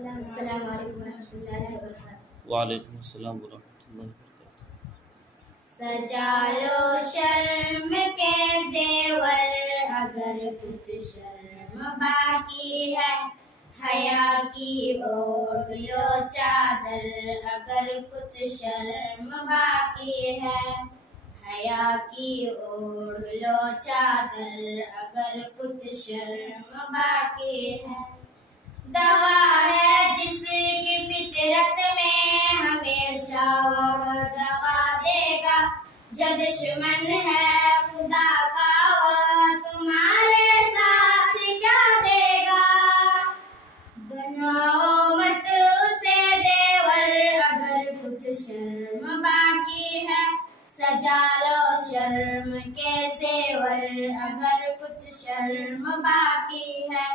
السلام علیکم ورحمۃ اللہ وبرکاتہ۔ وعلیکم السلام ورحمۃ اللہ وبرکاتہ۔ سجا لو شرم کے زیور اگر کچھ شرم باقی ہے، حیا کی اوڑھ لو چادر اگر کچھ شرم باقی ہے، حیا کی اوڑھ لو چادر اگر کچھ شرم باقی ہے۔ دوا ہے جس کی فطرت میں ہمیشہ وہ دوا دے گا، جو دشمن ہے خدا کا وہ تمہارے ساتھ کیا دے گا۔ بناؤ مت اسے دیور اگر کچھ شرم باقی ہے، سجا لو شرم کے زیور اگر کچھ شرم باقی ہے،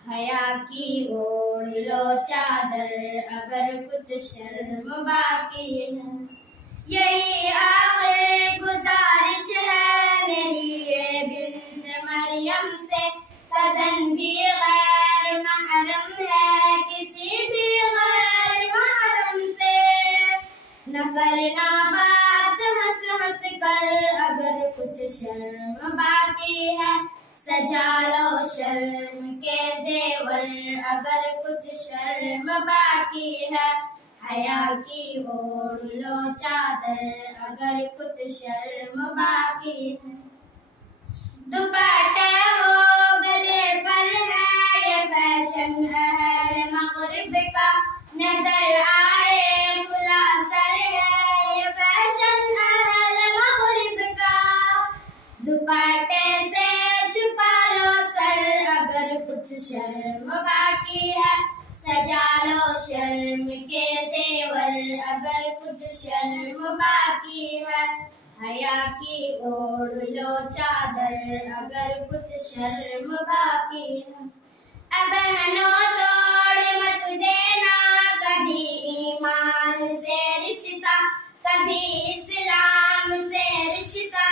حیا کی اوڑھ لو چادر اگر کچھ شرم باقی ہے۔ یہی آخر گزارش ہے میری بنت مریم سے، کزن بھی غیر محرم ہے کسی بھی غیر محرم سے، نہ کرنا بات ہنس ہنس کر اگر کچھ شرم باقی ہے، سجا لو شرم کے زیور اگر کچھ شرم باقی ہے، حیا کی اوڑھ لو چادر اگر کچھ شرم باقی ہے۔ دوپٹے ہو گلے پر ہے یہ فیشن اہل مغرب کا، نظر آئے کھلا سر ہے یہ فیشن اہل مغرب کا۔ دوپٹے سے چھپا لو سر اگر کچھ شرم باقی ہے، سجا لو شرم کے زیور اگر کچھ شرم باقی ہے، حیا کی اوڑھ لو چادر اگر کچھ شرم باقی ہے۔ اے بہنوں توڑ مت دینا کبھی ایمان سے رشتہ، کبھی اسلام سے رشتہ،